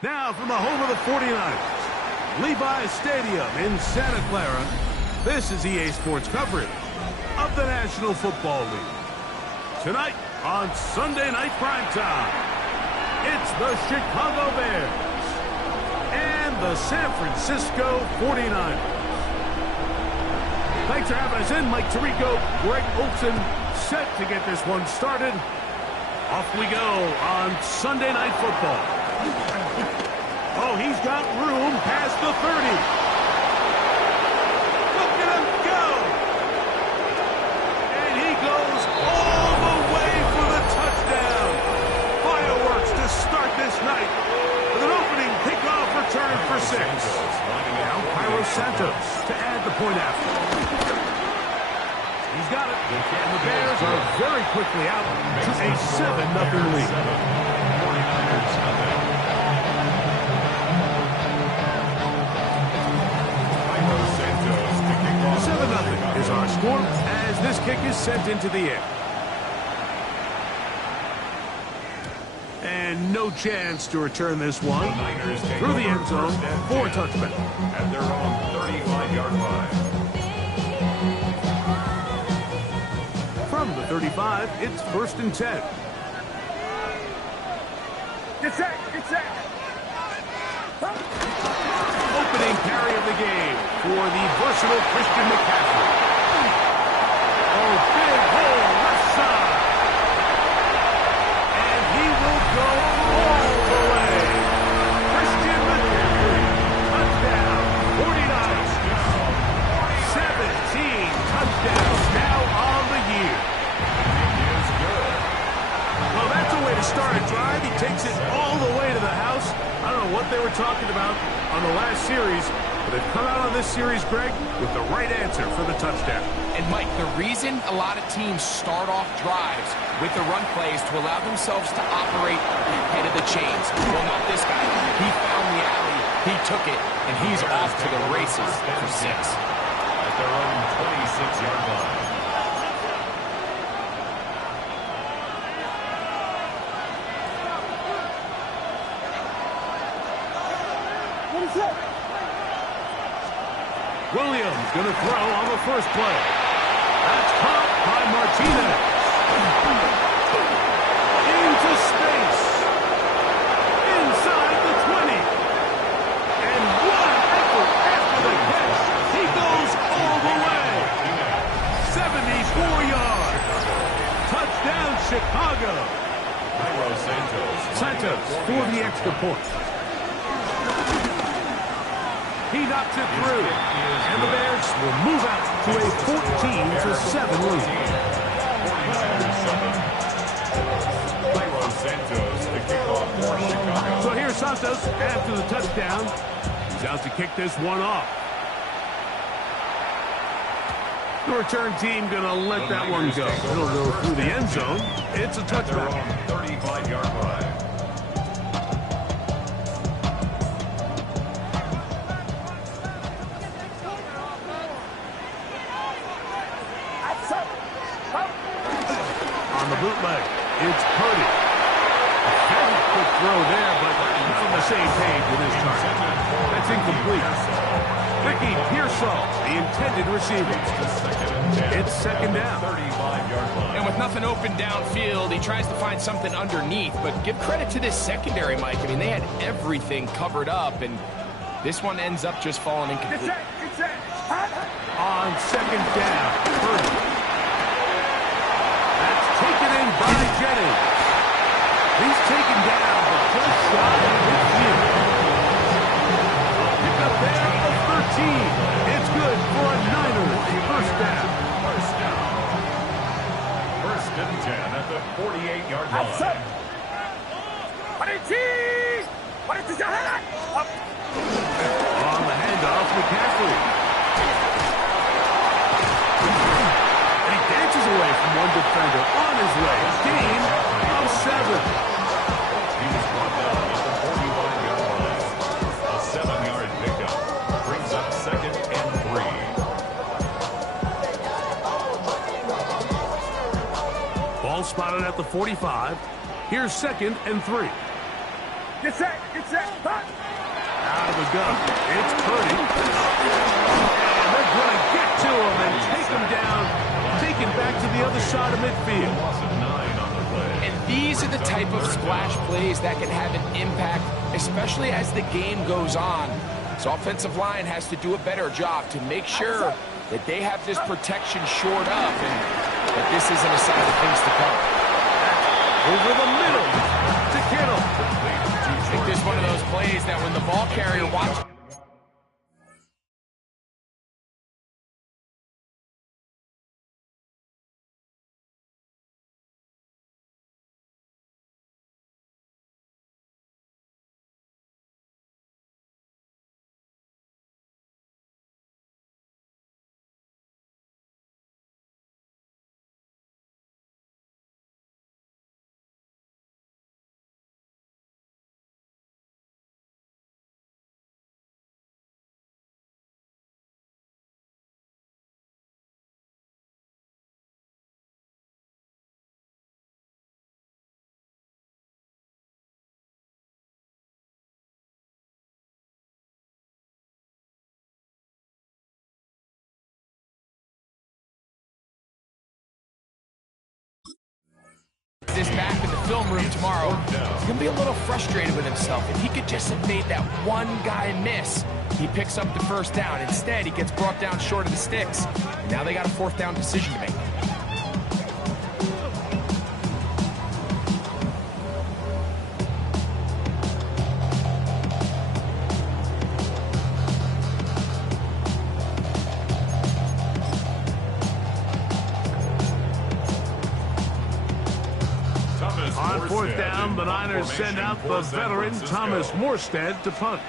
Now from the home of the 49ers, Levi's Stadium in Santa Clara, this is EA Sports coverage of the National Football League. Tonight on Sunday Night Primetime, it's the Chicago Bears and the San Francisco 49ers. Thanks for having us in. Mike Tirico, Greg Olson, set to get this one started. Off we go on Sunday Night Football. Oh, he's got room past the 30. Look at him go. And he goes all the way for the touchdown. Fireworks to start this night with an opening kickoff return for 6. Now Cairo Santos to add the point after. He's got it. And the Bears are very quickly out to a 7-0 lead. 7-0 is our score as this kick is sent into the air. And no chance to return this one through the end zone for a touchback. At their own 35-yard line. From the 35, it's 1st and 10. Get set! Get set! Opening carry of the game for the versatile Christian McCaffrey. Oh, big hole left side. And he will go all the way. Christian McCaffrey, touchdown, 49ers. 17 touchdowns now on the year. Well, that's a way to start a drive. He takes it all the way to the house. I don't know what they were talking about on the last series, but they've come out on this series, Greg, with the right answer for the touchdown. And, Mike, the reason a lot of teams start off drives with the run plays to allow themselves to operate ahead of the chains. Well, not this guy. He found the alley, he took it, and he's off to the races for 6. At their own 26-yard line. Williams going to throw on the first play. That's caught by Martinez. Into space. Inside the 20. And what an effort after the catch. He goes all the way. 74 yards. Touchdown, Chicago. Cairo Santos for the extra point. He knocks it through, and the Bears will move out to a 14-7 lead. So here's Santos after the touchdown. He's out to kick this one off. The return team going to let that one go. It'll go through the end zone. It's a touchback. 35-yard line. Bootleg. It's Purdy. A very quick throw there, but not on the same page with his target. That's incomplete. Ricky Pearsall, the intended receiver. It's 2nd down. 35-yard line. And with nothing open downfield, he tries to find something underneath. But give credit to this secondary, Mike. I mean, they had everything covered up, and this one ends up just falling incomplete. On 2nd down, Purdy. Taken in by Jennings. He's taken down, but just shy of midfield. Pick up there of 13. It's good for a Niners first down. 1st and 10 at the 48-yard line. On the handoff, McCaffrey. Away from one defender on his way. Gain of 7. He was brought down at the 45-yard line. A 7-yard pickup brings up 2nd and 3. Ball spotted at the 45. Here's 2nd and 3. Get set. Get set. Hot. Out of the gun. It's Purdy. And they're going to get to him and take him down. Taken back to the other side of midfield. Loss of 9 on the play. And these are the type of splash plays that can have an impact, especially as the game goes on. So offensive line has to do a better job to make sure that they have this protection shored up and that this isn't a sign of things to come. Over the middle to Kittle. I think this is one of those plays that when the ball carrier watches. This back in the film room tomorrow, he's going to be a little frustrated with himself. If he could just have made that one guy miss, he picks up the first down. Instead, he gets brought down short of the sticks. And now they got a fourth down decision to make. On fourth down, the Niners send out the veteran Thomas Morstead to punt.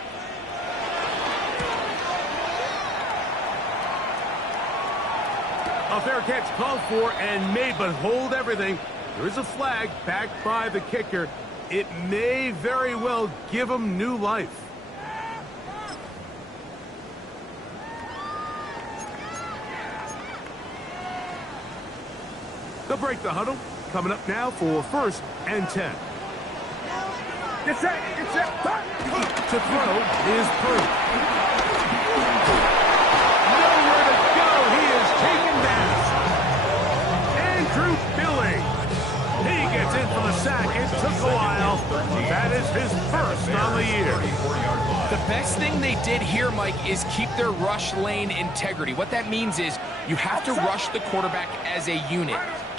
A fair catch called for and made, but hold everything. There is a flag backed by the kicker. It may very well give him new life. They'll break the huddle. Coming up now for 1st and 10. Get set. Get set. Hot. To throw is Purdy. Nowhere to go. He is taken down. Andrew Billing. He gets in for the sack. It took a while. That is his first on the year. The best thing they did here, Mike, is keep their rush lane integrity. What that means is you have to rush the quarterback as a unit.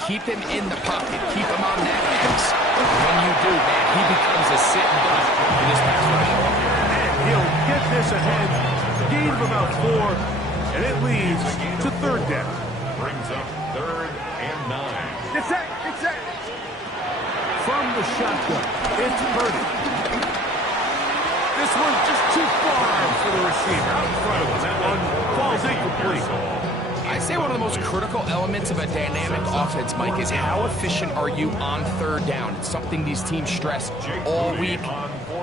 Keep him in the pocket. Keep him on that X. When you do, man, he becomes a sit and duck in this pass rush. And he'll get this ahead. Gain of about 4, and it leads to 3rd down. Brings up 3rd and 9. Get set. Get set. From the shotgun, it's Purdy. This one's just too far for the receiver. Out in front of him. That one falls incomplete. I'd say one of the most critical elements of a dynamic offense, Mike, is how efficient are you on 3rd down? It's something these teams stress all week.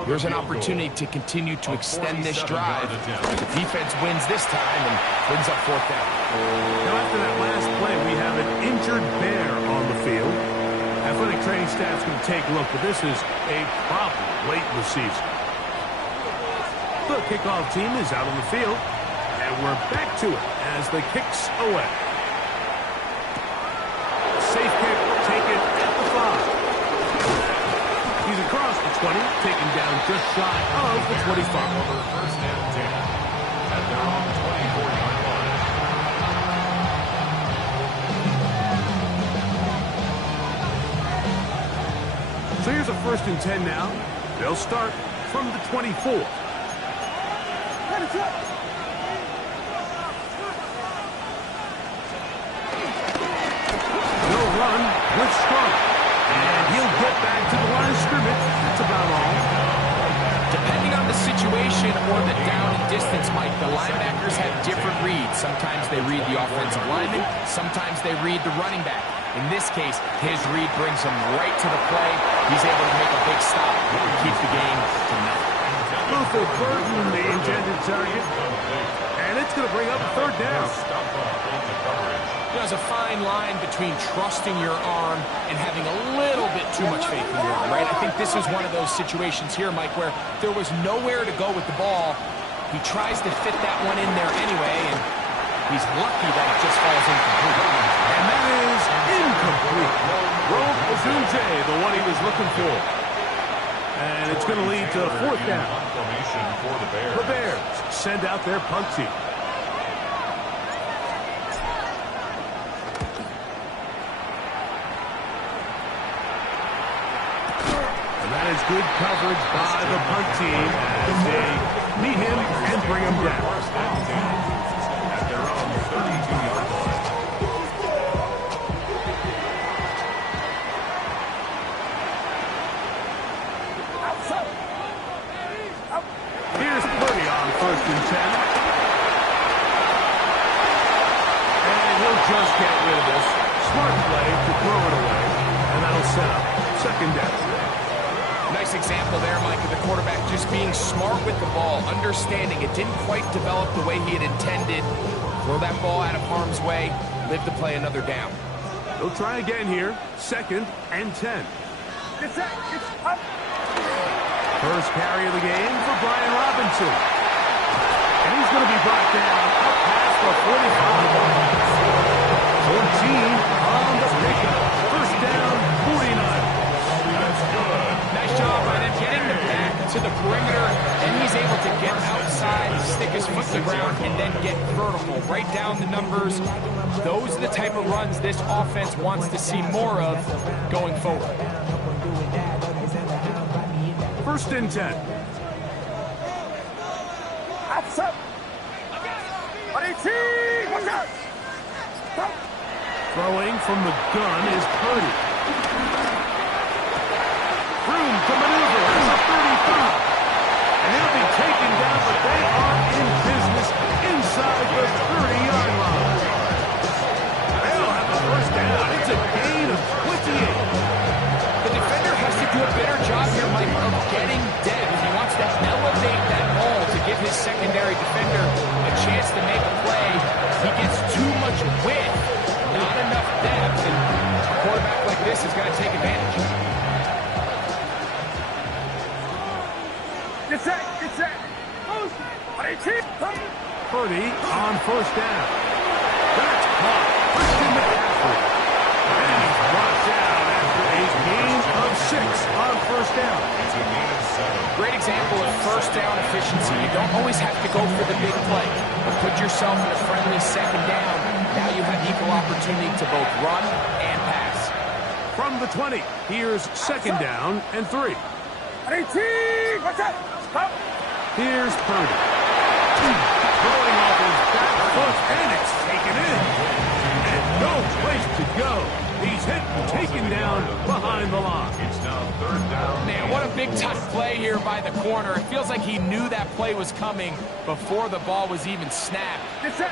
Here's an opportunity to continue to extend this drive. The defense wins this time and brings up 4th down. Now after that last play, we have an injured bear on the field. Athletic training staff's going to take a look, but this is a problem late in the season. The kickoff team is out on the field. And we're back to it as the kick's away. Safe kick taken at the 5. He's across the 20, taken down just shy of the 25. 1st and 10. At their own 24-yard line. So here's a 1st and 10 now. They'll start from the 24. Run with Strong. And he'll get back to the line of scrimmage. That's about all. Depending on the situation or the down and distance, Mike, the linebackers have different reads. Sometimes they read the offensive lineman. Sometimes they read the running back. In this case, his read brings him right to the play. He's able to make a big stop and keep the game to nothing. Luther Burton, the intended target. And it's going to bring up a third down. There's a fine line between trusting your arm and having a little bit too much faith in your arm, right? I think this is one of those situations here, Mike, where there was nowhere to go with the ball. He tries to fit that one in there anyway, and he's lucky that it just falls incomplete. And that is incomplete. Rome Odunze, the one he was looking for. And it's going to lead to a fourth down. The Bears send out their punt team. And that is good coverage by the punt team as they meet him and bring him down. At their own 32-yard line. Here's Purdy on 1st and 10. And he'll just get rid of this. Smart play to throw it away. And that'll set up 2nd down. Nice example there, Mike, of the quarterback just being smart with the ball, understanding it didn't quite develop the way he had intended. Throw that ball out of harm's way, live to play another down. He'll try again here. 2nd and 10. It's up. First carry of the game for Brian Robinson. And he's going to be brought down up past the 45. 14 on the pickup. First down, 49. Nice job by them getting the back to the perimeter, and he's able to get outside, stick his foot to the ground, and then get vertical. Write down the numbers. Those are the type of runs this offense wants to see more of going forward. 1st and 10. Outside. Watch out. Throwing from the gun is Purdy. Room to maneuver as a 35. And he'll be taken down, but they are in business inside the 30-yard line. They'll have a first down. It's a gain of 28. The defender has to do a better job here, Mike, of getting depth. He wants to elevate that ball to give his secondary defender a chance to make a play. He gets too much width, not enough depth, and a quarterback like this has got to take advantage. Get set. Purdy on 1st down. That's caught. Christian McCaffrey. And he's brought down after a gain of 6 on 1st down. Great example of first down efficiency. You don't always have to go for the big play, but put yourself in a friendly 2nd down. Now you have equal opportunity to both run and pass. From the 20, here's 2nd down and 3. Watch out. Here's Purdy. Throwing off his back foot, and it's taken in. And no place to go. He's hit and taken down behind the line. It's now 3rd down. Man, what a big tough play here by the corner. It feels like he knew that play was coming before the ball was even snapped.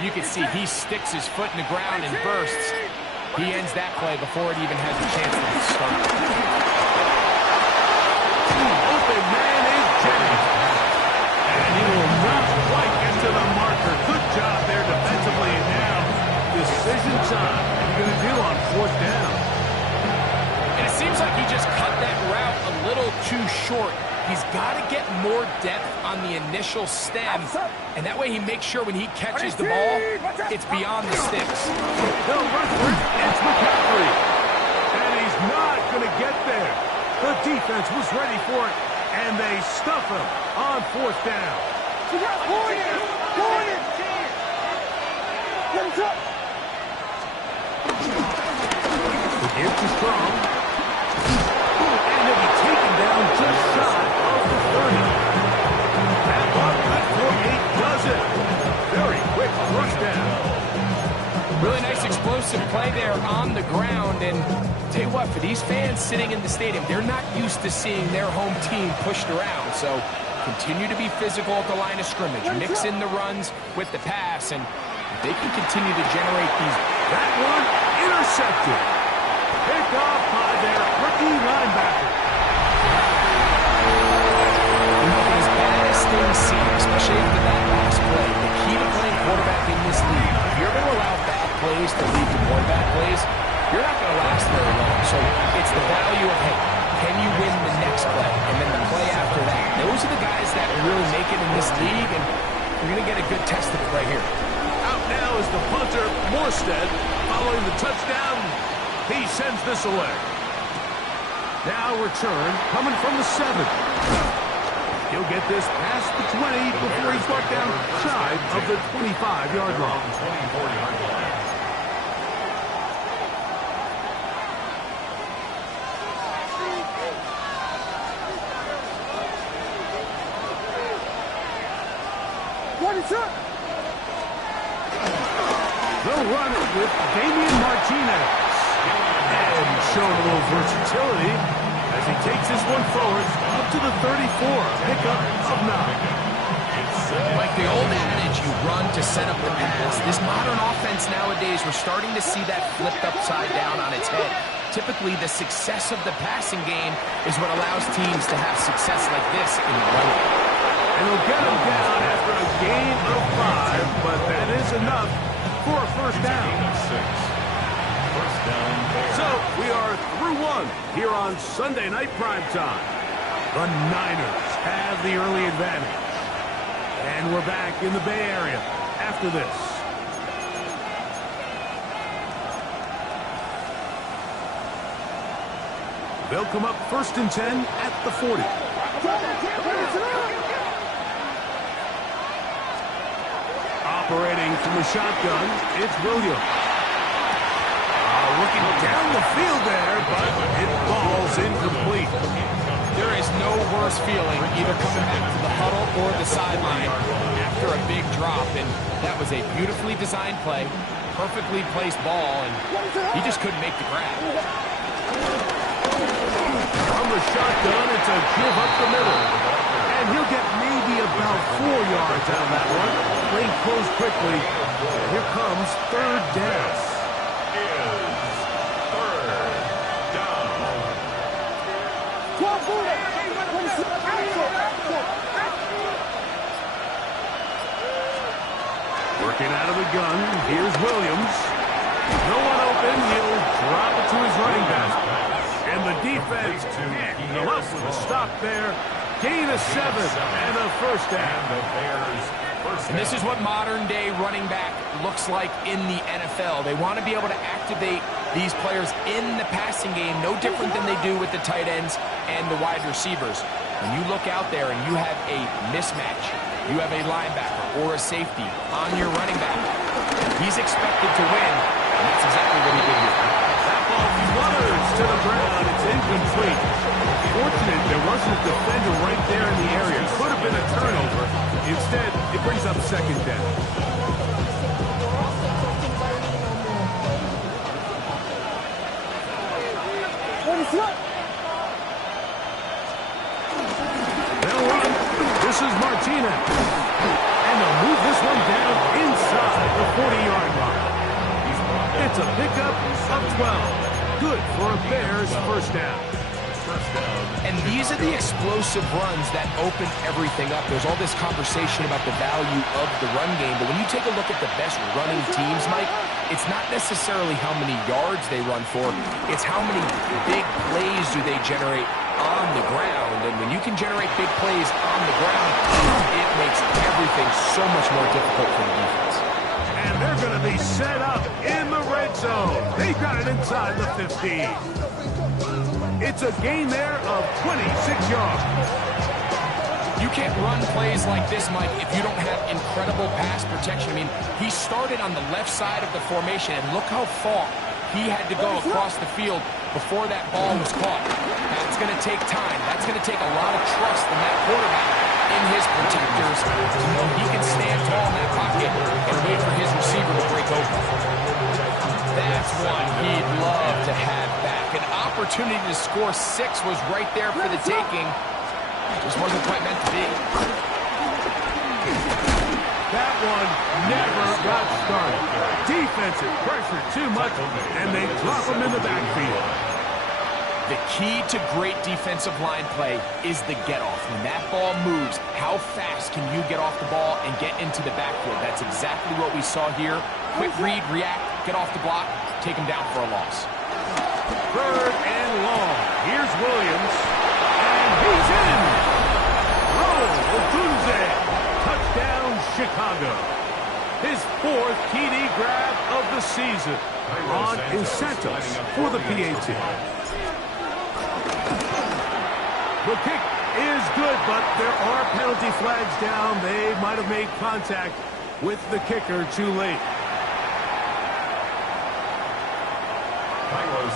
You can see he sticks his foot in the ground and bursts. He ends that play before it even has a chance to be started. Open man is Jennings. And he will not quite get to the marker. Good job there defensively. And now, decision time. What are you going to do on 4th down? And it seems like he just cut that route a little too short. He's got to get more depth on the initial stem, and that way he makes sure when he catches the ball, it's beyond the sticks. They'll run for it. It's McCaffrey. And he's not going to get there. The defense was ready for it, and they stuff him on 4th down. The give to Strong. And he'll be taken down just shy of the 30. That long cut for 8 does it. Very quick rush down. Really nice explosive play there on the ground, and tell you what, for these fans sitting in the stadium, they're not used to seeing their home team pushed around, so continue to be physical at the line of scrimmage, mix in the runs with the pass, and they can continue to generate these. That one intercepted. Picked off by their rookie linebacker. As bad as interesting scene, especially after that last play. The key to playing quarterback in this league, if you're going to allow bad plays to lead to more bad plays, you're not going to last very long. So it's the value of, hey, can you win the next play? And then the play after that. Those are the guys that really make it in this league, and you're going to get a good test of it right here. Out now is the punter, Morstead. Following the touchdown, he sends this away. Now return, coming from the 7. He'll get this past the 20 before he's brought down shy of the 25-yard line. 24-yard line. They'll run it with Damian Martinez. And showing a little versatility as he takes this one forward up to the 34. Pickup of 9. Like the old adage, you run to set up the pass. This modern offense nowadays, we're starting to see that flipped upside down on its head. Typically, the success of the passing game is what allows teams to have success like this in the running. And he'll get him down after a gain of 5, but that is enough for a first down. First down there. So we are through 1 here on Sunday Night Primetime. The Niners have the early advantage. And we're back in the Bay Area after this. They'll come up 1st and 10 at the 40. Operating from the shotgun, it's Williams. Looking down the field there, but it falls incomplete. There is no worse feeling either coming back to the huddle or the sideline after a big drop, and that was a beautifully designed play, perfectly placed ball, and he just couldn't make the grab. From the shotgun, it's a give up the middle. And he'll get maybe about 4 yards out of that one. Lane closed quickly. Here comes 3rd down. Working out of the gun, here's Williams. No one open, he'll drop it to his running back. And the defense can't come up with a stop there. Gain of 7 and a first down. And this is what modern-day running back looks like in the NFL. They want to be able to activate these players in the passing game, no different than they do with the tight ends and the wide receivers. When you look out there and you have a mismatch, you have a linebacker or a safety on your running back, he's expected to win, and that's exactly what he did here. That ball flutters to the ground. It's incomplete. Fortunate there wasn't a defender right there in the area. It could have been a turnover. Instead, it brings up 2nd down. They'll run. This is Martinez. And they'll move this one down inside the 40-yard line. It's a pickup of 12. Good for a Bears first down. And these are the explosive runs that open everything up. There's all this conversation about the value of the run game, but when you take a look at the best running teams, Mike, it's not necessarily how many yards they run for, it's how many big plays do they generate on the ground. And when you can generate big plays on the ground, it makes everything so much more difficult for the defense. And they're going to be set up in the red zone. They've got it inside the 15. It's a gain there of 26 yards. You can't run plays like this, Mike, if you don't have incredible pass protection. I mean, he started on the left side of the formation, and look how far he had to go across the field before that ball was caught. That's going to take time. That's going to take a lot of trust in that quarterback, in his protectors, to know he can stand tall in that pocket and wait for his receiver to break open. That's one he'd love to have back. An opportunity to score 6 was right there for the taking. Just wasn't quite meant to be. That one never got started. Defensive pressure too much, and they drop him in the backfield. The key to great defensive line play is the get-off. When that ball moves, how fast can you get off the ball and get into the backfield? That's exactly what we saw here. Quick read, react, get off the block, take him down for a loss. 3rd and long. Here's Williams. And he's in. Roll, Odunze. Touchdown, Chicago. His 4th TD grab of the season on incentives for the PAT. The kick is good, but there are penalty flags down. They might have made contact with the kicker too late.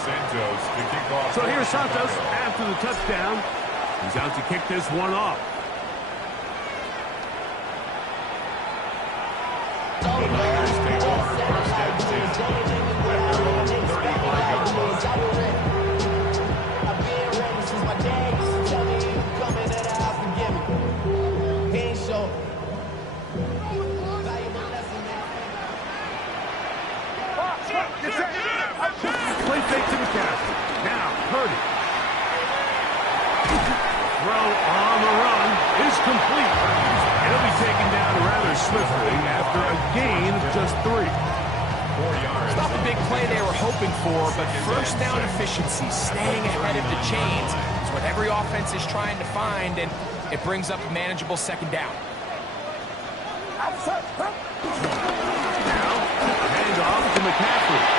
Santos to kick off. So here's Santos after the touchdown. He's out to kick this one off. The Niners take over 1st and 10 at their own 35-yard line. Play fake to McCaffrey. Now, Purdy. Throw on the run is complete. It'll be taken down rather swiftly after a gain of just 3. 4 yards. It's not the big play they were hoping for, but first down efficiency, staying ahead of the chains, is what every offense is trying to find, and it brings up a manageable 2nd down. Now, hand off to McCaffrey.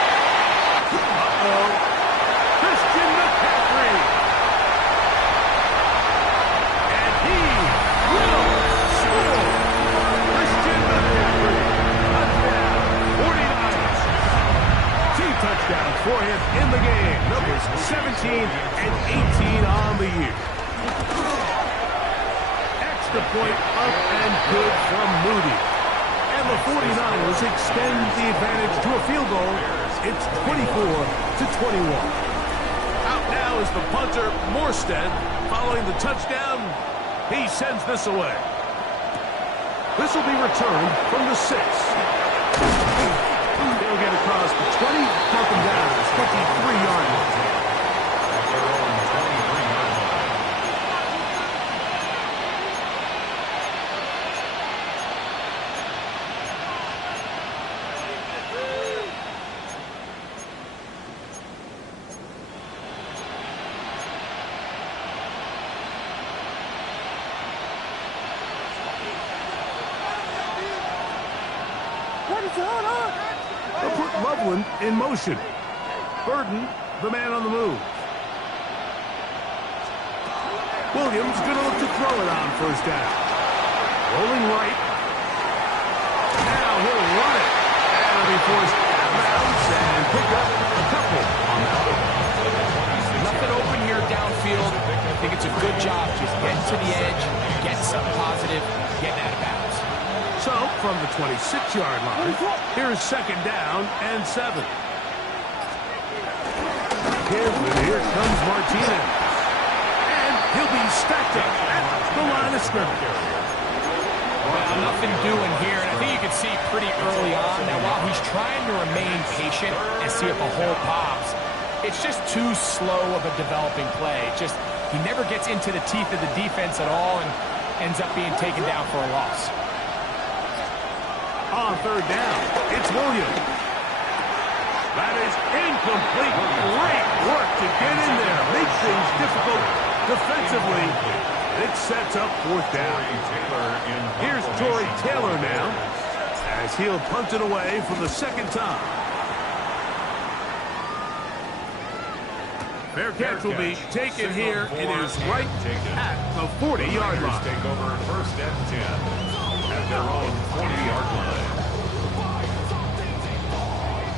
Christian McCaffrey. And he will score. Christian McCaffrey. Touchdown. 49ers. 2 touchdowns for him in the game. Numbers 17 and 18 on the year. Extra point up and good from Moody. And the 49ers extend the advantage to a field goal. It's 24-21. Out now is the punter, Morstead. Following the touchdown, he sends this away. This will be returned from the 6. They'll get across the 20, knock him down to the 23-yard line. At their own 23-yard line. They'll put Loveland in motion. Burden, the man on the move. Williams going to look to throw it on 1st down. Rolling right. Now he'll run it. And he'll be forced out of bounds and pick up a couple on that one. Nothing open here downfield. I think it's a good job just getting to the edge, getting something positive, getting out of bounds. So, from the 26-yard line, here's 2nd down and 7. Here comes Martinez. And he'll be stacked up at the line of scrimmage. Well, nothing doing here, and I think you can see pretty early on that while he's trying to remain patient and see if a hole pops, it's just too slow of a developing play. He never gets into the teeth of the defense at all and ends up being taken down for a loss. On 3rd down, it's Williams. That is incomplete. Great work to get in there. Makes things difficult defensively. It sets up 4th down. Here's Torrey Taylor now, as he'll punt it away for the 2nd time. Fair catch will be taken here. It is right at the 40-yard line. Take over 1st and 10 at their own 40-yard line.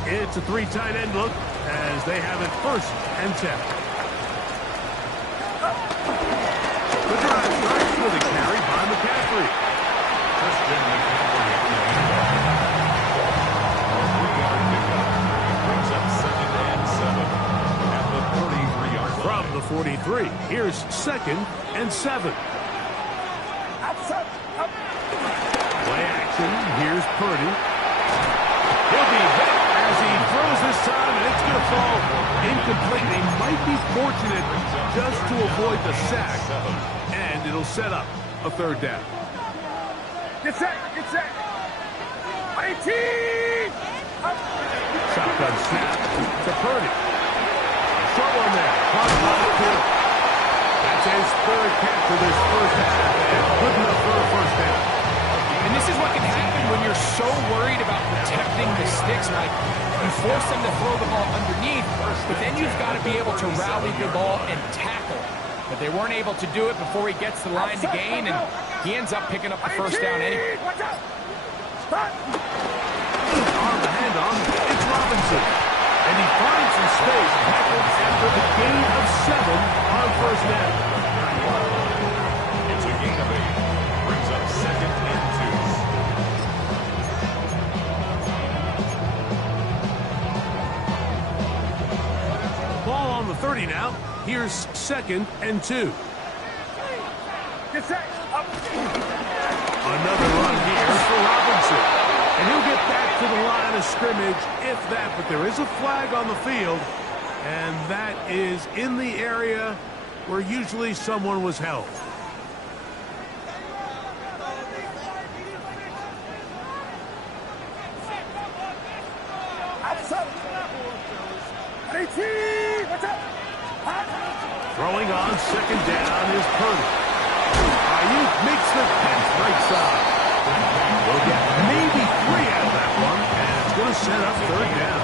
It's a 3 tight end look as they have it 1st and 10. The drive starts with a carry by McCaffrey. Christian McCaffrey on the handoff. A 3-yard pickup. Brings up 2nd and 7 at the 33-yard line. From the 43, here's 2nd and 7. Play action. Here's Purdy. He'll be hit as he throws this time, and it's going to fall incomplete. They might be fortunate just to avoid the sack, and it'll set up a third down. Get set. Get set. 18. Shotgun snap to Purdy. Short one there. Caught by the two. That's his third catch of this first half, and good enough for a first down. And this is what can happen when you're so worried about protecting the sticks, Mike. You force them to throw the ball underneath, but then you've got to be able to rally the ball and tackle. But they weren't able to do it before he gets the line to gain, and he ends up picking up the first down anyway. Watch out. Stop. On the handoff, it's Robinson. And he finds some space, tackled after the gain of 7 on first down. It's a gain of 8. Brings up 2nd and 2. Ball on the 30 now. Here's 2nd and 2. Get set. Up. Another run here for Robinson. And he'll get back to the line of scrimmage, if that. But there is a flag on the field, and that is in the area where usually someone was held. Outside. 18. Watch out. Throwing on 2nd down is Purdy. Ayuk makes the catch right side. We'll get maybe 3 out of that one, and it's going to set up 3rd down.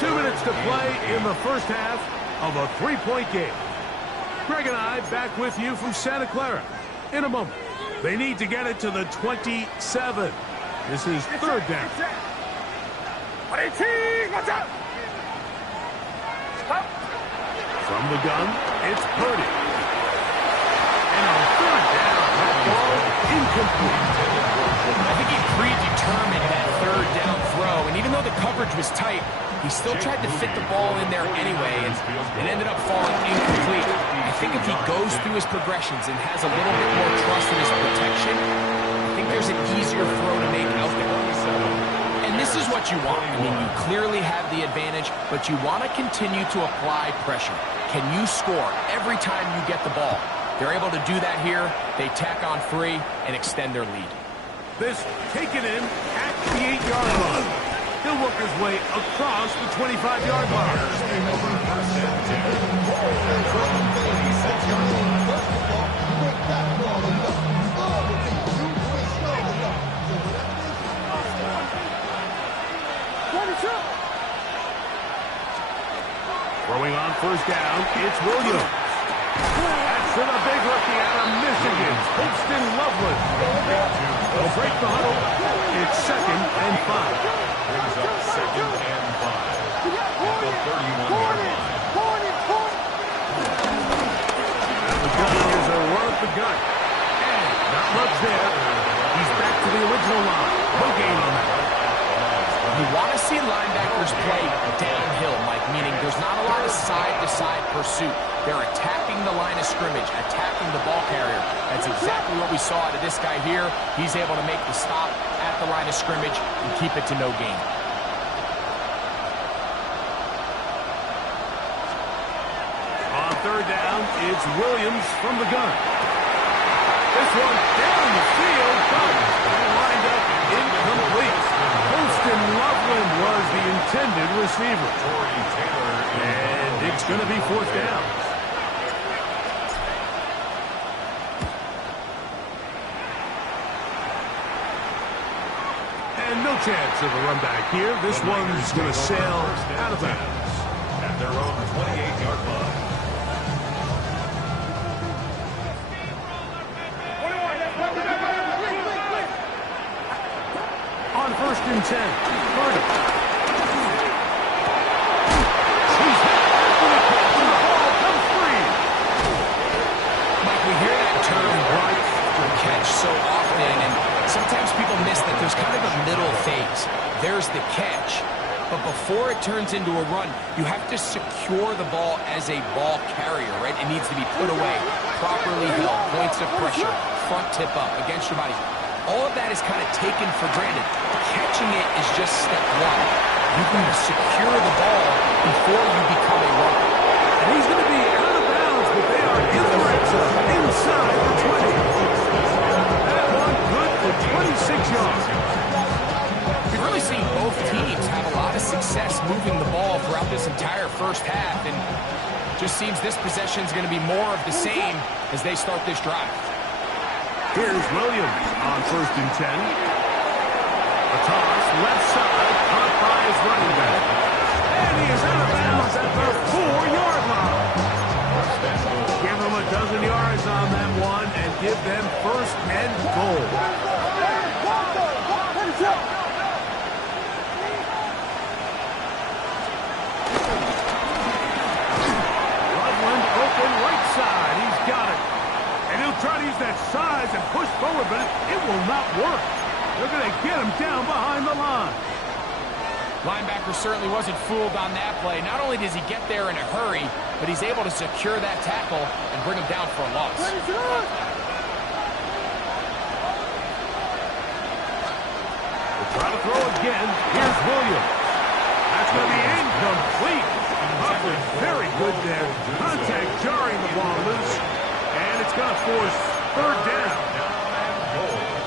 2 minutes to play in the first half of a 3-point game. Greg and I back with you from Santa Clara in a moment. They need to get it to the 27. This is 3rd down. 18. Watch out. Stop. From the gun, it's Purdy. And on 3rd down, that ball incomplete. I think he predetermined that 3rd down throw, and even though the coverage was tight, he still tried to fit the ball in there anyway, and it ended up falling incomplete. I think if he goes through his progressions and has a little bit more trust in his protection, I think there's an easier throw to make out there. And this is what you want. I mean, you clearly have the advantage, but you want to continue to apply pressure. Can you score every time you get the ball? They're able to do that here. They tack on 3 and extend their lead. This taken in at the 8-yard line. He'll work his way across the 25-yard line. Throwing on 1st down, it's Williams. That's to the big rookie out of Michigan, Holston Loveland. Will break the huddle. It's 2nd and 5. Brings up 2nd and 5. At the 31-yard line. The gun is a run at the gut. And not much there. He's back to the original line. No gain on that. You want to see linebackers play downhill, Mike, meaning there's not a lot of side-to-side pursuit. They're attacking the line of scrimmage, attacking the ball carrier. That's exactly what we saw out of this guy here. He's able to make the stop at the line of scrimmage and keep it to no gain. On 3rd down, it's Williams from the gun. This one down the field, but lined up incomplete. Holston Loveland was the intended receiver. And it's going to be 4th down. And no chance of a run back here. This one's going to sail out of bounds. At their own 28-yard line. On 1st and 10, Purdy. He's hit after the catch, and the ball comes free. Mike, we hear that term run after catch so often, and sometimes people miss that there's kind of a middle phase. There's the catch, but before it turns into a run, you have to secure the ball as a ball carrier, right? It needs to be put away, properly held, points of pressure, front tip up against your body. all of that is kind of taken for granted. Catching it is just step one. You can secure the ball before you become a runner. And he's going to be out of bounds, but they are in the red zone, inside the 20. That one good for 26 yards. We've really seen both teams have a lot of success moving the ball throughout this entire first half, and just seems this possession is going to be more of the same as they start this drive. Here's Williams on 1st and 10. A toss, left side, caught by his running back. And he is out of bounds at the 4-yard line. Give them a dozen yards on that one and give them 1st and goal. Loveland open right side. He's got it. And he'll try to use that size and push forward, but it will not work. They're going to get him down behind the line. Linebacker certainly wasn't fooled on that play. Not only does he get there in a hurry, but he's able to secure that tackle and bring him down for a loss. We'll try to throw again. Here's Williams. That's going to be incomplete. Hubbard very good there. Contact jarring the ball loose. And it's going to force 3rd down.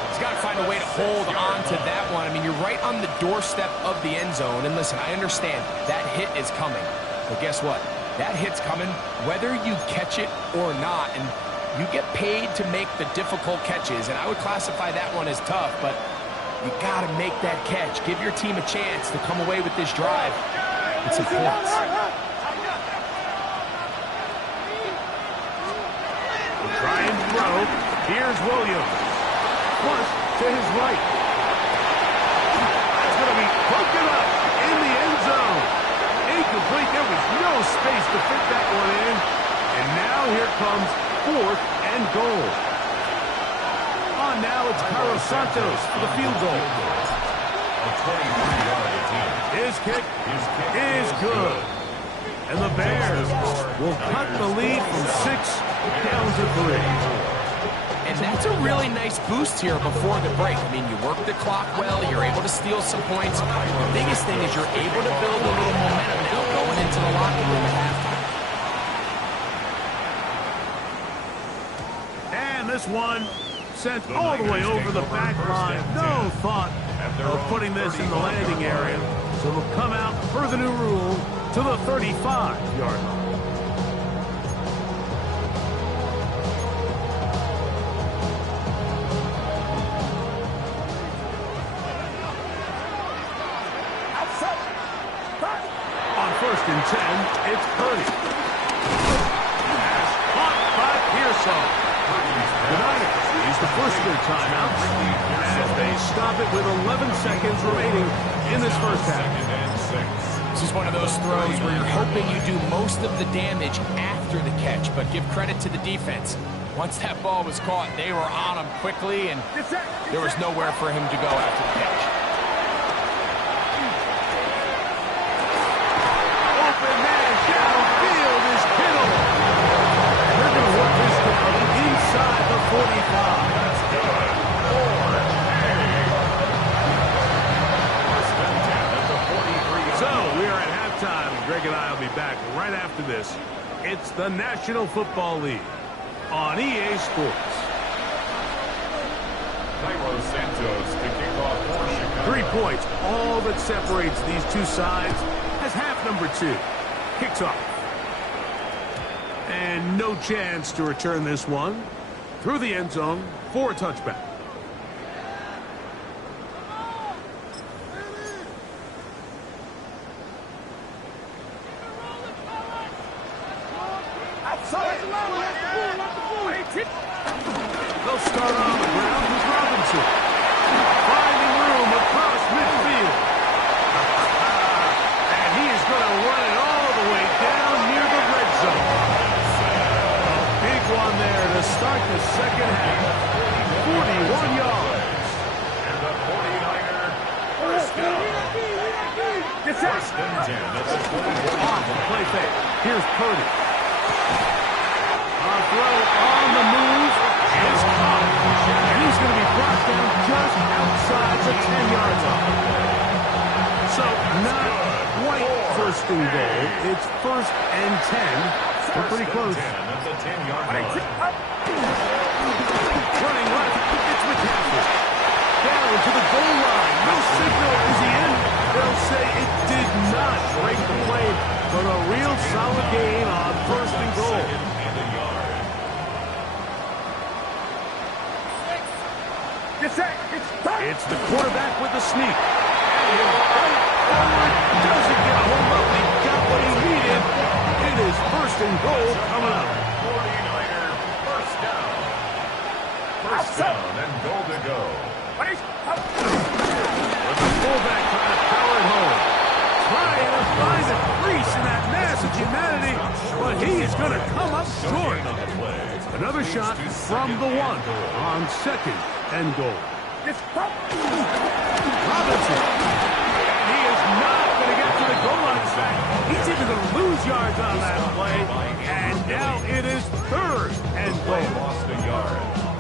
He's got to find a way to hold on to that one. I mean, you're right on the doorstep of the end zone. And listen, I understand that hit is coming. But guess what? That hit's coming whether you catch it or not. And you get paid to make the difficult catches. And I would classify that one as tough, but you got to make that catch. Give your team a chance to come away with this drive with some points. Try and throw. Here's Williams. Flush to his right. That's going to be broken up in the end zone. Incomplete. There was no space to fit that one in. And now here comes 4th and goal. On now, it's Carlos Santos for the field goal. A 23-yard attempt. His kick is good. And the Bears will cut the lead from 6 down to 3. And that's a really nice boost here before the break. I mean, you work the clock well, you're able to steal some points. The biggest thing is you're able to build a little momentum now going into the locker room at halftime. And this one sent all the way over the back line. No thought of putting this in the landing area. So it'll come out per the new rule to the 35-yard line. On 1st and 10, it's Purdy. Pass caught by Pearson. The Niners use the first of their timeouts as they stop it with 11 seconds remaining in this first half. This is one of those throws where you're hoping you do most of the damage after the catch, but give credit to the defense. Once that ball was caught, they were on him quickly, and there was nowhere for him to go after the catch. Open man downfield is Kittle. They're going to work this down inside the 45. That's good. 4th and 10 at the 43. So we are at halftime. Greg and I will be back right after this. It's the National Football League on EA Sports. Carlos Santos to kick off for Chicago. 3 points, all that separates these two sides as half number 2 kicks off. And no chance to return this one through the end zone for a touchback. They'll start on the ground with Robinson. Finding room across midfield. And he is going to run it all the way down near the red zone. A big one there to start the second half. 41 yards. And the 49er first down. First and 10 at the 44. Off the play fake. Here's Purdy. A throw on the move is caught. And he's going to be brought down So not quite first and goal. It's first and 10. We're pretty close. At the 10-yard line. Running left, it's McCaffrey. Down to the goal line. No signal. Is he in? They'll say it did not break the play, but a real solid gain on first and goal. It's the quarterback with the sneak. Doesn't get home up. He got what he needed. It is first and goal coming up. 49er first down. First down and goal to go. With the fullback trying to power it home. Trying to find a crease in that mass of humanity, but he is going to come up short. Another shot from the one on second and goal. Robinson. And he is not going to get to the goal line back. He's even going to lose yards on that play. And now it is third and goal.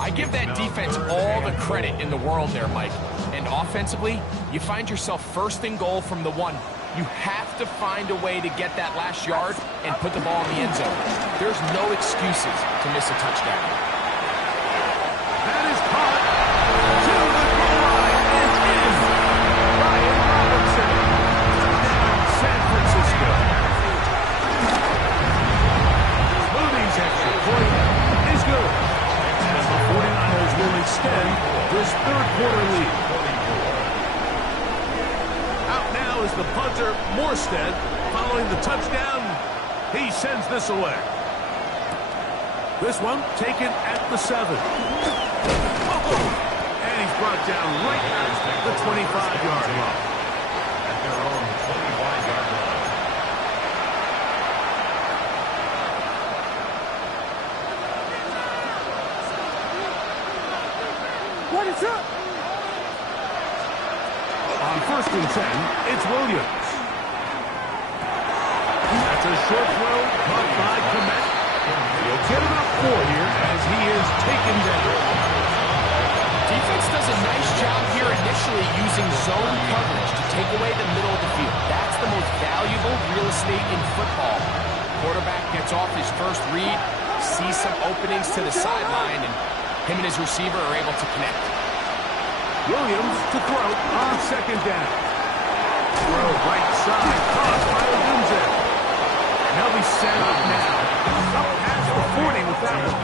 I give that defense all the credit in the world there, Mike. And offensively, you find yourself first and goal from the one. You have to find a way to get that last yard and put the ball in the end zone. There's no excuses to miss a touchdown. That is caught to the goal line and in. Ryan Robinson. Down San Francisco. Mooney's extra point is good. And the 49ers will extend this third quarter lead. Out now is the punter, Morstead. Following the touchdown, he sends this away. This one taken at the 7. And he's brought down right at the 25-yard line. At their own 25-yard line. What is up? On first and 10, it's Williams. That's a short throw caught by Komet. He'll get about 4 here as he is taken down. Defense does a nice job here initially using zone coverage to take away the middle of the field. That's the most valuable real estate in football. Quarterback gets off his first read, sees some openings to the sideline, and him and his receiver are able to connect. Williams to throw on second down. Throw right side, caught by Odunze. And he'll be set up now. Up past the 40 with that one.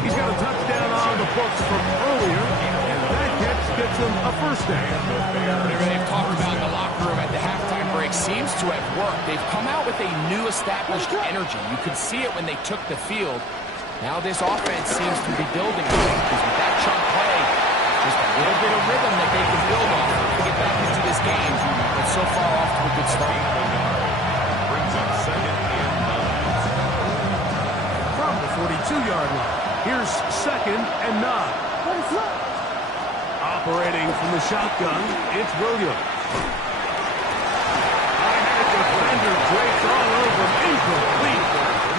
He's got a touchdown on the books from earlier, and that catch gets him a first down. Whatever they've talked about in the locker room at the halftime break seems to have worked. They've come out with a new established energy. You could see it when they took the field. Now this offense seems to be building because with that chunk play, just a little bit of rhythm that they can build off to get back into this game. But so far off to a good start. Brings up second and 9. From the 42-yard line, here's second and 9. Operating from the shotgun, it's Williams. High-headed defender draped all over him, incomplete.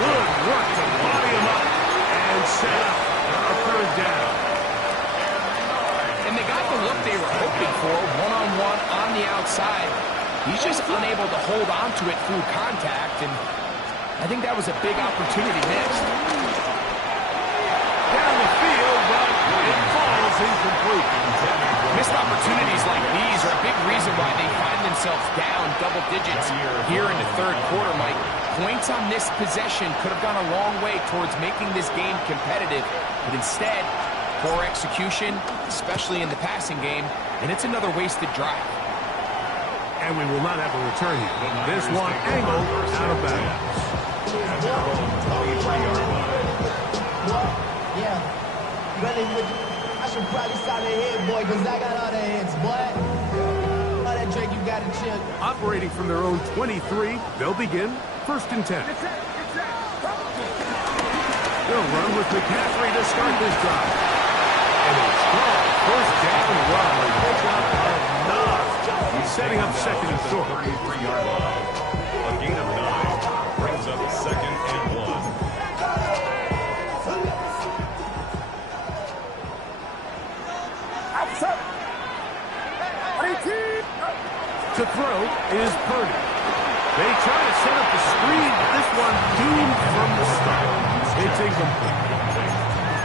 Good work to body him up and set up a third down. And they got the look they were hoping for, one-on-one on the outside. He's just unable to hold on to it through contact, and I think that was a big opportunity missed. Down the field, but it falls incomplete. Missed opportunities like these are a big reason why they find themselves down double digits here in the third quarter, Mike. Points on this possession could have gone a long way towards making this game competitive, but instead, poor execution, especially in the passing game, and it's another wasted drive. And we will not have a return here. This one angled out of bounds. Yeah, really, I should probably sign a head, boy, because I got all the heads, boy. All that Drake, you got to chill. Operating from their own 23, they'll begin first and 10. They'll run with McCaffrey to start this drive. And a strong first down run. Pick up enough. He's setting up second and short. 33-yard line. A gain of 9 brings up second and 1. To throw is Purdy. They try to set up the screen, but this one doomed from the start. It's incomplete.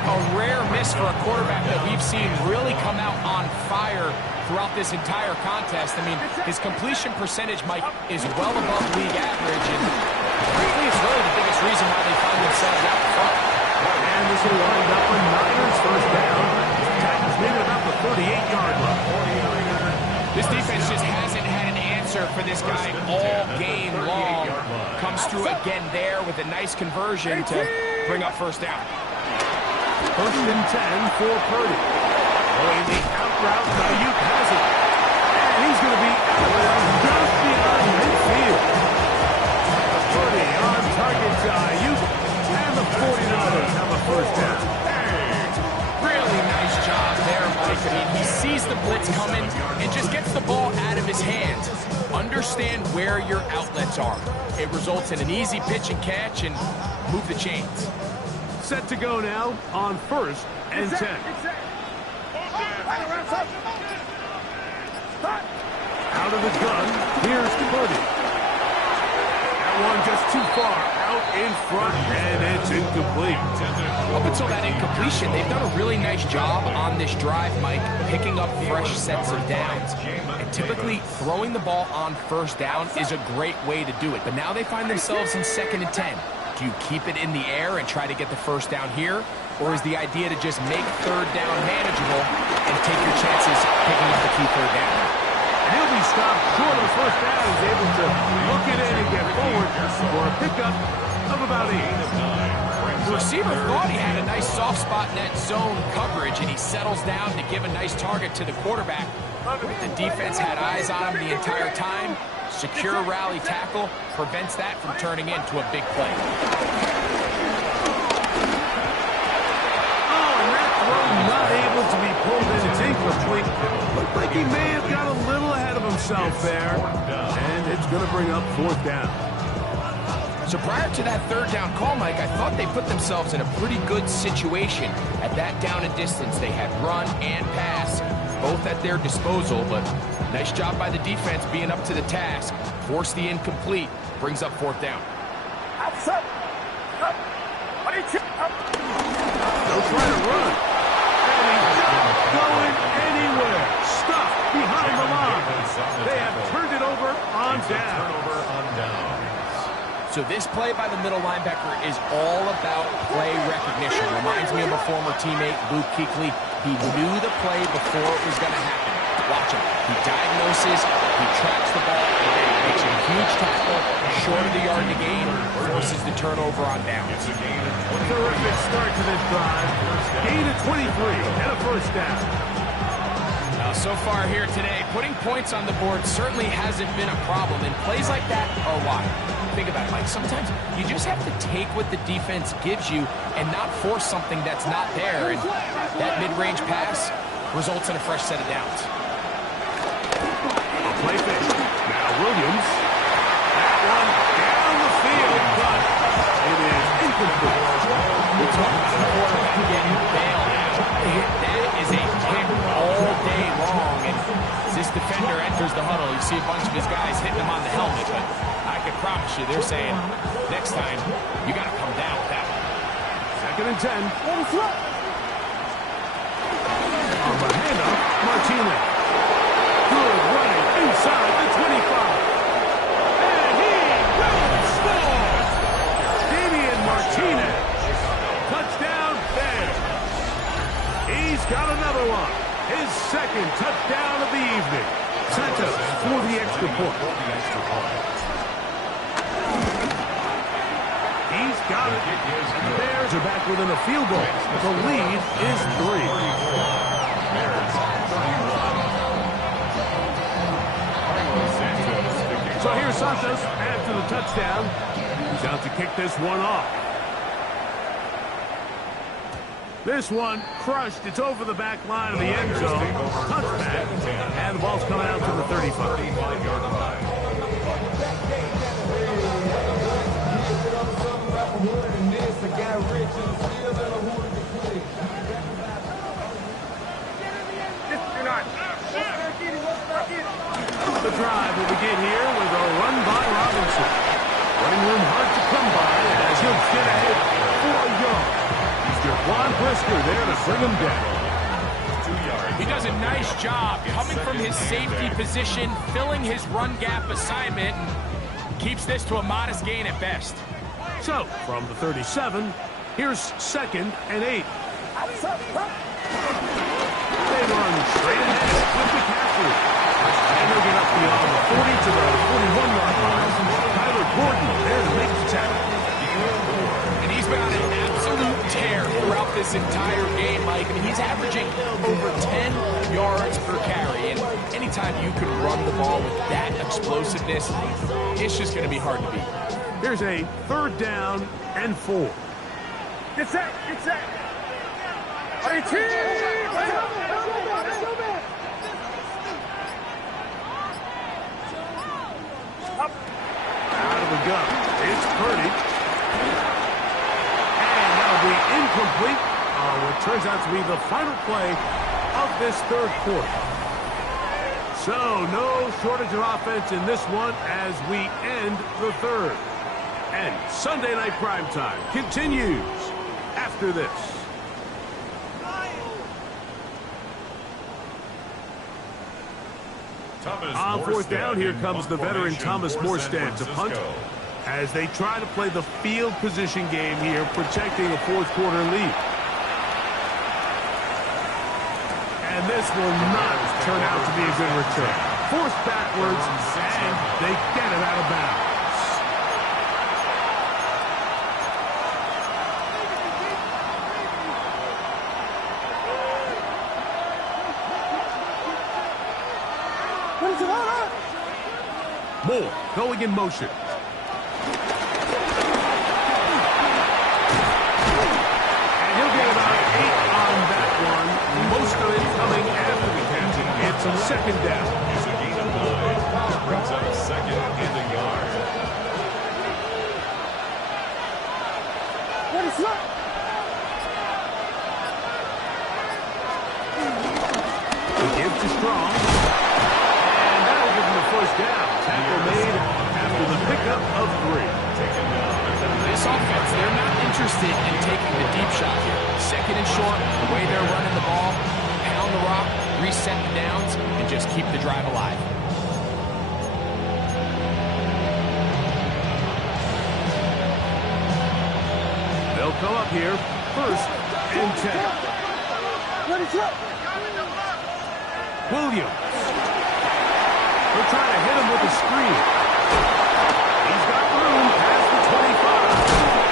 A rare miss for a quarterback that we've seen really come out on fire throughout this entire contest. I mean, his completion percentage, Mike, is well above league average, and frankly, it's really the biggest reason why they find themselves out front. And this will wind up a Niners first down. Titans made it about the 38-yard line. This defense just hasn't had an answer for this guy all game long. Comes through again there with a nice conversion to bring up first down. First and 10 for Purdy. Going the out route, Ayuk has it. And he's going to be out of bounds just beyond midfield. Purdy on target to Ayuk. And the 49ers have a first down. Really nice job there, Mike. I mean, he sees the blitz coming and just gets the ball out of his hands. Understand where your outlets are. It results in an easy pitch and catch and move the chains. Set to go now on first and 10. Out of the gun, here's Purdy. That one just too far out in front, and it's incomplete. Up until that incompletion, they've done a really nice job on this drive, Mike, picking up fresh sets of downs. And typically, throwing the ball on first down is a great way to do it. But now they find themselves in 2nd and 10. Do you keep it in the air and try to get the first down here? Or is the idea to just make third down manageable and take your chances picking up the key third down? He'll be stopped short of the first down. He's able to look it in and get forward for a pickup of about 8. The receiver thought he had a nice soft spot in that zone coverage, and he settles down to give a nice target to the quarterback. The defense had eyes on him the entire time. Secure rally tackle prevents that from turning into a big play. Oh, and that throw not able to be pulled in. It's incomplete. Looked like he may have got a little ahead of himself there. And it's going to bring up 4th down. So prior to that third down call, Mike, I thought they put themselves in a pretty good situation. At that down and distance, they had run and pass, both at their disposal, but nice job by the defense being up to the task. Force the incomplete, brings up 4th down. Outside. Up. They'll try to run. And he's not going anywhere. Stuffed behind the line. They have turned it over on down. So this play by the middle linebacker is all about play recognition. Reminds me of a former teammate, Luke Kuechly. He knew the play before it was going to happen. Watch him. He diagnoses, he tracks the ball, makes a huge tackle, short of the yard to gain, forces the turnover on down. Terrific start to this drive. Gain of 23 and a first down. So far here today, putting points on the board certainly hasn't been a problem, and plays like that are why. Think about it, Mike. Sometimes you just have to take what the defense gives you and not force something that's not there, and that mid-range pass results in a fresh set of downs. A play fake. Now Williams. That one down the field, but it is incomplete. We're talking about a quarterback getting bailed out. That is a kick all day long, and as this defender enters the huddle, you see a bunch of his guys hitting him on the helmet, but I can promise you they're saying, next time, you got to come down with that one. 2nd and 10. On the handoff, Martinez. Good running inside the 25. And he will score! Damian Martinez. Touchdown there. He's got another one. His 2nd touchdown of the evening. Santos for the extra point. He's got it. The Bears are back within a field goal. The lead is 3. So here's Santos after the touchdown. He's out to kick this one off. This one crushed. It's over the back line of the end zone. Touchback. And the ball's coming out to the 35-yard line. The drive will begin here with a run by Robinson. Running room hard to come by as he'll get ahead for a yard. Juan Brisker there to bring him down. 2 yards. He does a nice job coming from his safety position, filling his run gap assignment, and keeps this to a modest gain at best. So, from the 37, here's 2nd and 8. They run straight ahead with McCaffrey. And they'll get up beyond the 40 to the 41-yard line. Tyler Gordon there to make the tackle. And he's been on an absolute tear throughout this entire game, Mike. I mean, he's averaging over 10 yards per carry. And anytime you can run the ball with that explosiveness, it's just going to be hard to beat. Here's a 3rd down and 4. Get set. Get set. Out of the gun. It's Purdy. And that'll be incomplete on what turns out to be the final play of this 3rd quarter. So, no shortage of offense in this one as we end the 3rd. And Sunday Night Primetime continues after this. On 4th down, here comes the veteran Thomas Morstead to punt as they try to play the field position game here, protecting a 4th quarter lead. And this will not turn out to be a good return. Forced backwards, and they get it out of bounds. Moore going in motion. And he'll get about 8 on that one. Most of it coming after the catch. It's a 2nd down. It's a gain of 9. Brings up 2nd and a yard. The give to Strong. And that'll give him the 1st down. Tackle made after the pickup of 3. This offense, they're not interested in taking the deep shot here. 2nd and short, the way they're running the ball, pound the rock, reset the downs, and just keep the drive alive. They'll come up here, 1st and 10. Williams. They're trying to hit him with a screen. He's got room past the 25.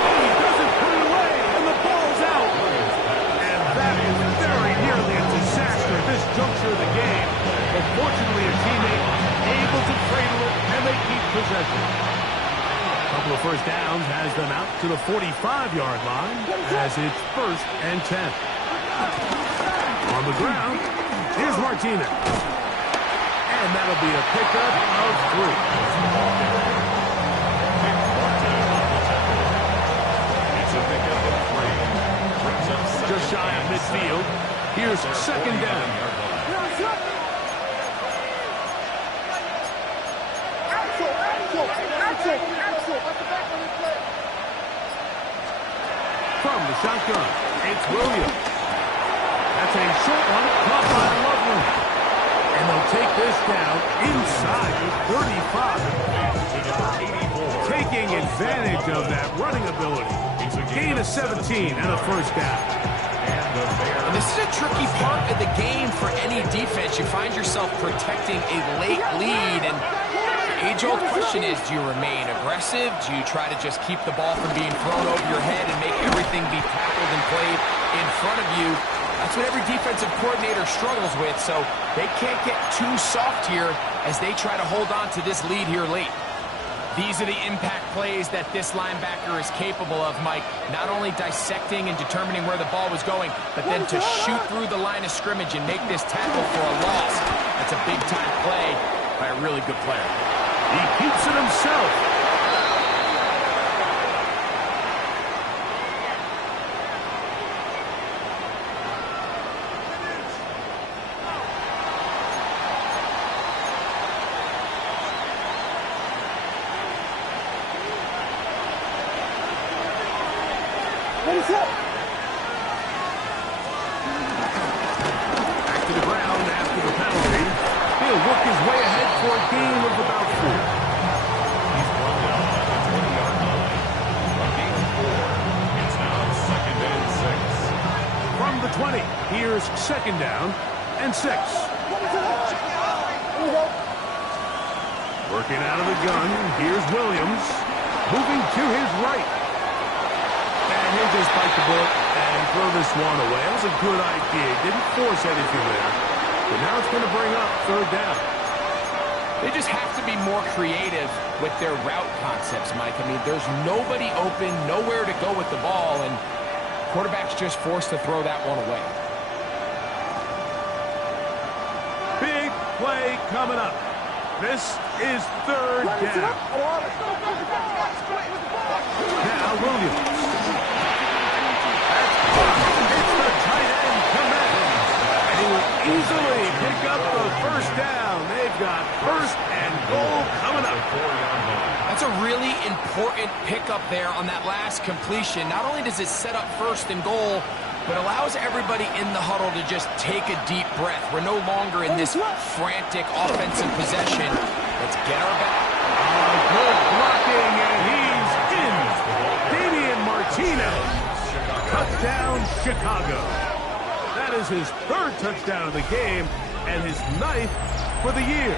He doesn't put it away, and the ball's out. And that is very nearly a disaster at this juncture of the game. But fortunately, a teammate able to cradle it, and they keep possession. A couple of 1st downs has them out to the 45-yard line as it's 1st and 10. On the ground, here's Martinez. And that'll be a pickup of 3. Just shy of midfield. Here's 2nd down. From the shotgun, it's Williams. That's a short one, caught by Lovely. And they'll take this down inside the 35. Taking advantage of that running ability. Gain of 17 and a 1st down. And this is a tricky part of the game for any defense. You find yourself protecting a late lead, and the age-old question is, do you remain aggressive? Do you try to just keep the ball from being thrown over your head and make everything be tackled and played in front of you? That's what every defensive coordinator struggles with, so they can't get too soft here as they try to hold on to this lead here late. These are the impact plays that this linebacker is capable of, Mike. Not only dissecting and determining where the ball was going, but then to shoot through the line of scrimmage and make this tackle for a loss. That's a big-time play by a really good player. He keeps it himself. Back to the ground after the penalty. He'll work his way ahead for a gain of about 4. He's brought down at the 20-yard line. A gain of 4. It's now 2nd and 6. From the 20, here's 2nd down and 6. Working out of the gun, here's Williams. Moving to his right. And he'll just bite the bullet and throw this one away. That was a good idea. Didn't force anything there. But now it's going to bring up 3rd down. They just have to be more creative with their route concepts, Mike. I mean, there's nobody open, nowhere to go with the ball, and quarterback's just forced to throw that one away. Big play coming up. This is 3rd down. Now Williams. That's it's the tight end command. And he will easily pick up the 1st down. They've got 1st and goal coming up. That's a really important pickup there on that last completion. Not only does it set up 1st and goal, but allows everybody in the huddle to just take a deep breath. We're no longer in this frantic offensive possession. Let's get our back. Good blocking, and he's in. Damian Martinez. Touchdown, Chicago. That is his 3rd touchdown of the game and his 9th for the year.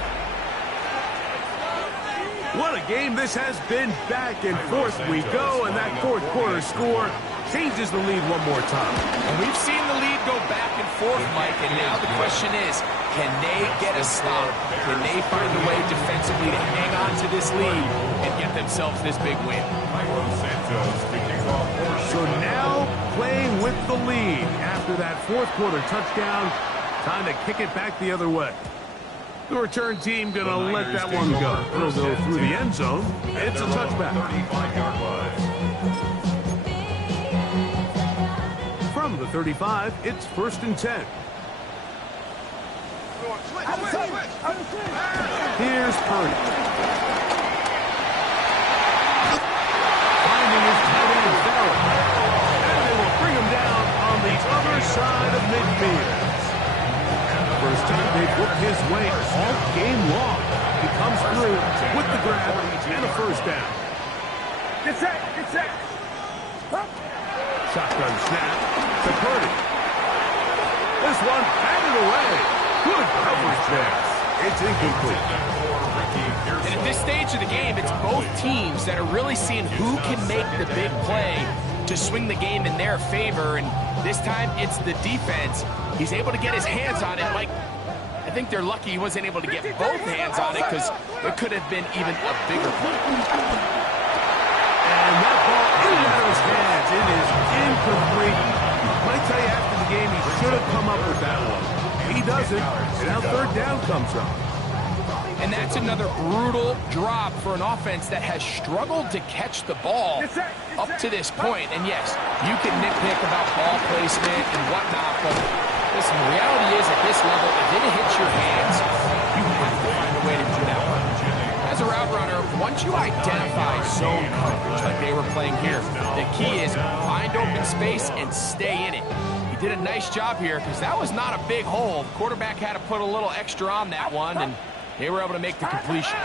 What a game this has been. Back and forth we go, and that 4th quarter score changes the lead one more time. And we've seen the lead go back and forth, Mike, and now the question is, can they get a stop? Can they find a way defensively to hang on to this lead and get themselves this big win? So now playing with the lead after that 4th quarter touchdown, time to kick it back the other way. The return team going to let that one go. It'll go through the end zone. It's a touchback. 35-yard line. From the 35, it's 1st and 10. Here's Purdy. Finding his tight end Bell. And they will bring him down on the other side of midfield. First time they've worked his way all game long. He comes through with the grab and a 1st down. Get set! Get set! Shotgun snap to Purdy. This one batted away. Good coverage there. It's incomplete. And at this stage of the game, it's both teams that are really seeing who can make the big play to swing the game in their favor. And this time, it's the defense. He's able to get his hands on it. Like, I think they're lucky he wasn't able to get both hands on it because it could have been even a bigger play. And that ball in his hands. It is incomplete. I tell you, after the game, he should have come up with that one. He doesn't, and now 3rd down comes up. And that's another brutal drop for an offense that has struggled to catch the ball up to this point. And yes, you can nitpick about ball placement and whatnot, but listen, the reality is at this level, if it hits your hands, you have to find a way to do that one. As a route runner, once you identify zone coverage like they were playing here, the key is find open space and stay in it. He did a nice job here because that was not a big hole. The quarterback had to put a little extra on that one, and they were able to make the completion.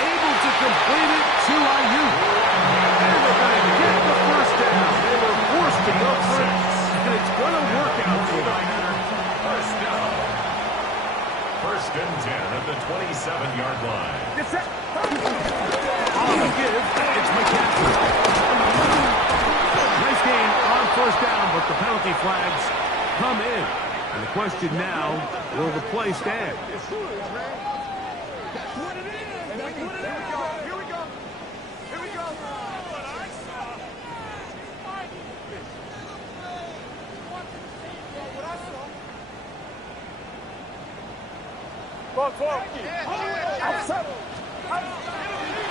Able to complete it to Ayuk. And they're going to get the 1st down. They were forced to go for it, and it's going to work out for them. 1st down. 1st and 10 at the 27-yard line. Get set! On the give, it's McCaffrey. Nice game on 1st down, but the penalty flags come in. And the question now, will the play stand? That's what it is! That's what it is! Here we go! Here we go!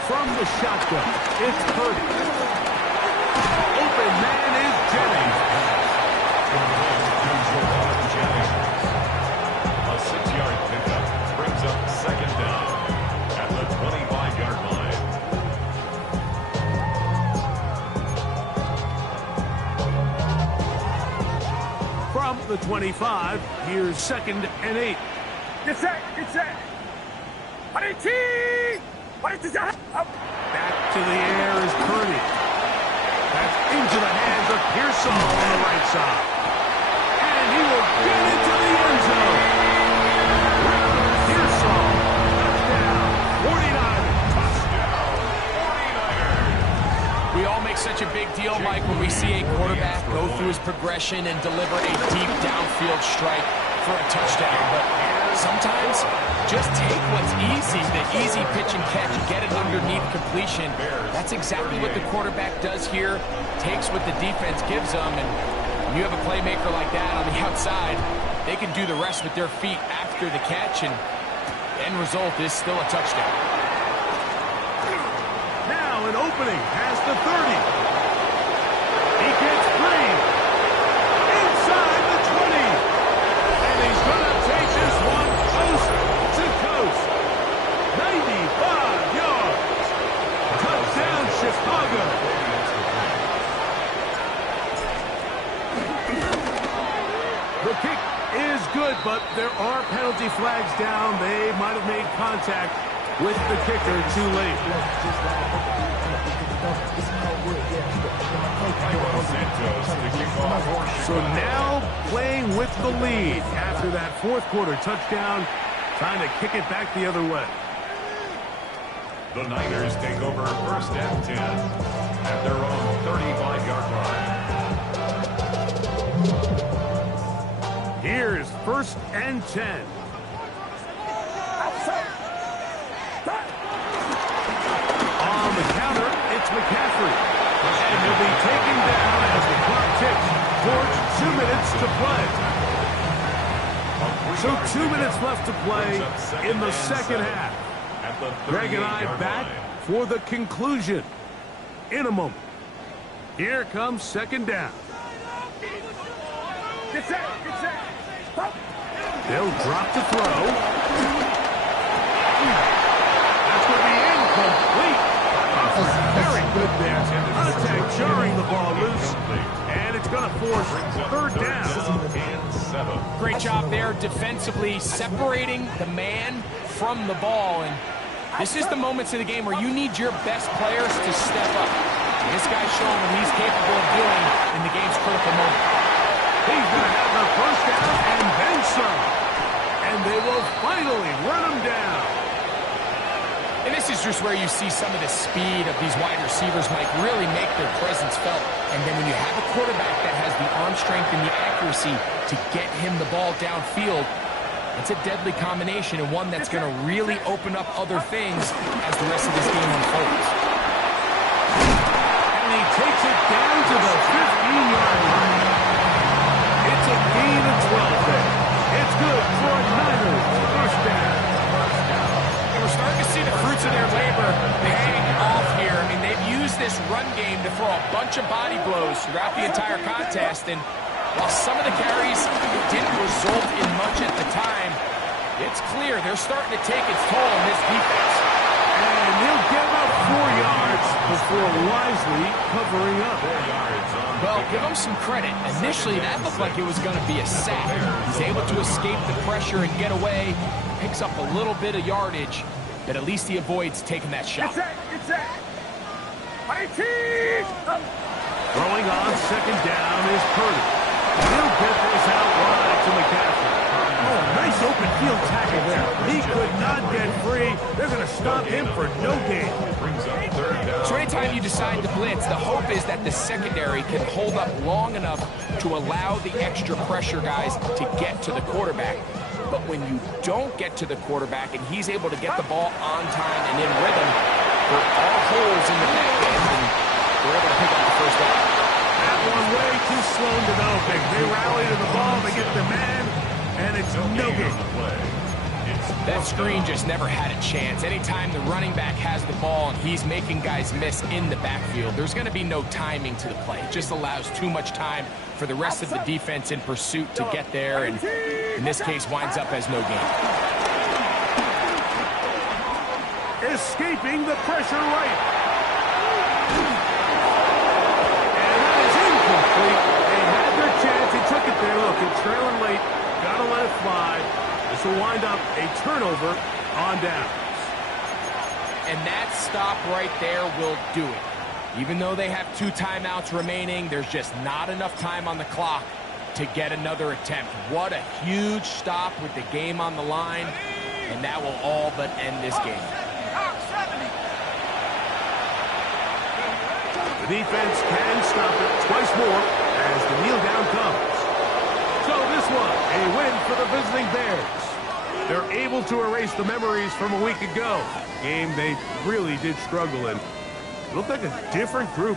From the shotgun, it's Purdy. Open man is Jennings. A 6-yard pickup brings up 2nd down at the 25-yard line. 25. Here's 2nd and 8. Get set, get set. Back to the air is Purdy. That's into the hands of Pearsall on the right side. And he will get into the end zone. Pearsall, touchdown, 49ers. Touchdown, 49ers. We all make such a big deal, Mike, when we see a quarterback go through his progression and deliver a deep downfield strike for a touchdown. But sometimes just take what's easy, the easy pitch and catch, get it underneath completion. That's exactly what the quarterback does here. Takes what the defense gives them, and when you have a playmaker like that on the outside, they can do the rest with their feet after the catch, and the end result is still a touchdown. Now an opening past the 30. He gets free. Inside the 20. And he's going to take this one coast to coast. 95 yards. Touchdown, Chicago. The kick is good, but there are penalty flags down. They might have made contact with the kicker too late. So now playing with the lead after that fourth quarter touchdown, trying to kick it back the other way. The Niners take over 1st and 10 at their own 35-yard line. Here's 1st and 10. On the counter, it's McCaffrey. And he'll be taken down as the clock ticks towards 2 minutes to play. So 2 minutes left to play in the second half. Greg and I back for the conclusion in a moment. Here comes 2nd down. Get set, get set. They'll drop to throw. That's going to be incomplete. Very good there. Contact jarring the ball loose. And it's going to force 3rd down. Great job there defensively, separating the man from the ball. And this is the moments of the game where you need your best players to step up. And this guy's showing what he's capable of doing in the game's critical moment. He's going to have the 1st down and then some. And they will finally run him down. And this is just where you see some of the speed of these wide receivers, Mike, really make their presence felt. And then when you have a quarterback that has the arm strength and the accuracy to get him the ball downfield, it's a deadly combination and one that's going to really open up other things as the rest of this game unfolds. And he takes it down to the 15-yard line. It's a gain of 12 there. It's good for a Niners 1st down. And we're starting to see the fruits of their labor paying off here. I mean, they've used this run game to throw a bunch of body blows throughout the entire contest. And while some of the carries didn't result in much at the time, it's clear they're starting to take its toll on this defense. And he'll give up 4 yards before wisely covering up. 4 yards on. Well, give him some credit. Initially, that looked like it was going to be a sack. He's able to escape the pressure and get away. Picks up a little bit of yardage, but at least he avoids taking that shot. Get set, get set. Throwing on 2nd down is Purdy. He'll get this out wide to McCaffrey. Oh, nice open field tackle there. He could not get free. They're going to stop him for no gain. Brings up 3rd down. So anytime you decide to blitz, the hope is that the secondary can hold up long enough to allow the extra pressure guys to get to the quarterback. But when you don't get to the quarterback and he's able to get the ball on time and in rhythm, there are holes in the back end, and they're able to pick up the 1st down. That one way too slow in developing. They rally to the ball, they get the man, and it's no good. That screen just never had a chance. Anytime the running back has the ball and he's making guys miss in the backfield, there's going to be no timing to the play. It just allows too much time for the rest of the defense in pursuit to get there, and in this case winds up as no gain. Escaping the pressure right. And that is incomplete. They had their chance. He took it right there. Look, it's trailing late. Got to let it fly. This will wind up a turnover on downs. And that stop right there will do it. Even though they have 2 timeouts remaining, there's just not enough time on the clock to get another attempt. What a huge stop with the game on the line, and that will all but end this game. The defense can stop it twice more as the kneel down comes. So this one, a win for the visiting Bears. They're able to erase the memories from a week ago. Game they really did struggle in. Looked like a different group